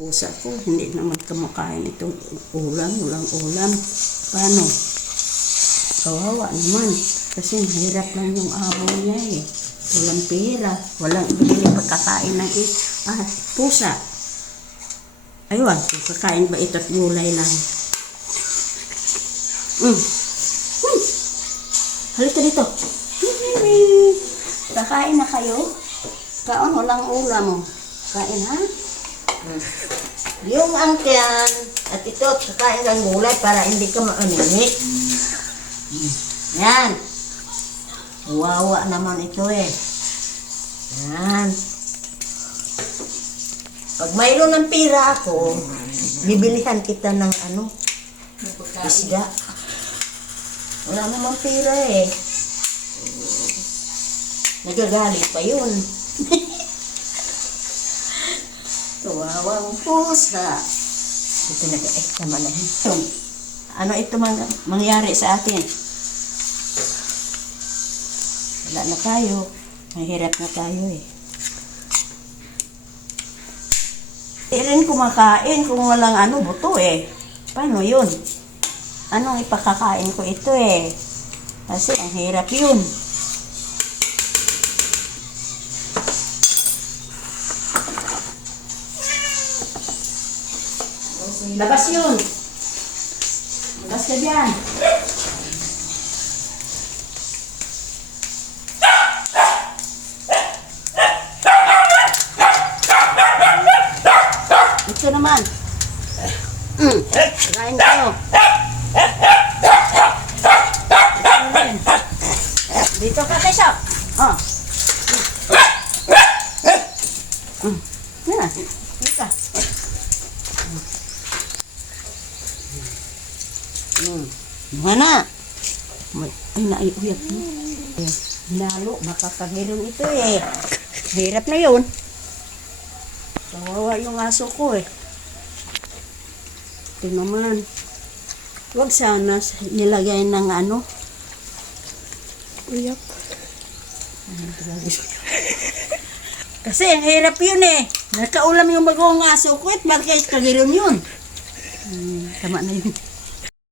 Pusa ko, hindi naman kumakain itong ulam, walang ulam. Paano? Kawawa naman. Kasi hirap lang yung abo niya eh. Walang pera, walang ibigay pagkakain ng pusa. Ayun, kakain ba ito't gulay lang? Halika dito. Kakain na kayo? Kaon, walang ulam mo. Kain ha? Yung angkyan at ito, kakain ng gulay para hindi ka maaninig. Yan. Wawa naman ito eh. Yan. Pag mayroon ng pira ako, bibilihan kita ng isda. Wala namang pira eh. Nagagalit pa yun. Kawawang pusa. Ito na tama na ito. Ano ito mangyari sa atin? Wala na tayo. Mahirap na tayo eh. Hindi rin kumakain kung walang buto eh. Paano yun? Anong ipakakain ko ito eh? Kasi ang hirap yun. Labas yun. Labas ka dyan. Ito naman. Kain ko. Dito ka kayo. Oh. Yan. Dito. Mana? Ay, naiuyat mo. Lalo, makakagilong ito eh. Hirap na yun. Kawawa yung aso ko eh. Ito naman. Huwag sana nilagay ng uyak. Kasi ang hirap yun eh. Nakaulam yung bagong aso ko at bakit kagilong yun. Tama na yun.